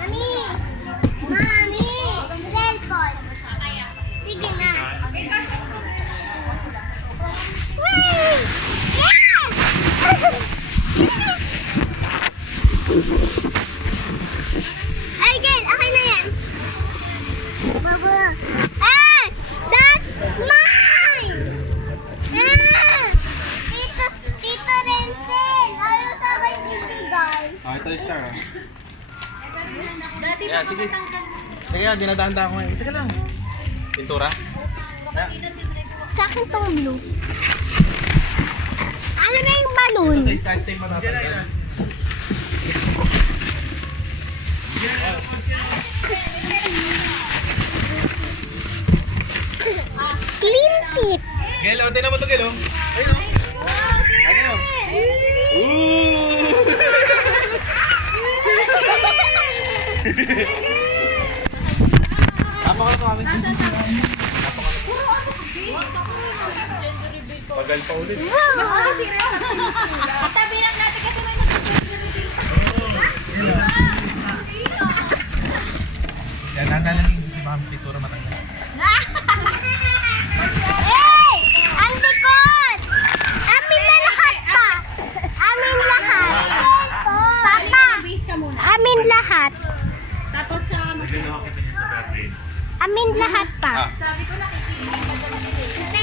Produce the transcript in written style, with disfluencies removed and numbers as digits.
Mami! Mami! Cellphone! Sige na. Whee! Yes! Ay, girl, akin na yan. Baba. Eh! That's mine! Tito Renzel! Ayaw sa akin ibigay. Ito yung star. Dati Yeah, sige. Teka, dinadaan-daan ko ngayon. Teka lang. Pintura? Sa akin tong blue. Ano na yung balloon? Start time mo natin. Clean teeth. Gelo, tingnan mo ito, Gelo. Ayun o. Ayun o. Ooh! Tama ka na ito kami. Pagal pa ulit. Tabi lang natin kasi may nag-gender. Yan, nandalaling. Kasi baka may pintura matanggal. Hey! Ang likod! Amin na lahat pa! Amin lahat! Papa! Base ka muna. Amin lahat! Tapos siya Amin lahat pa! Ah. sabi ko nakikita.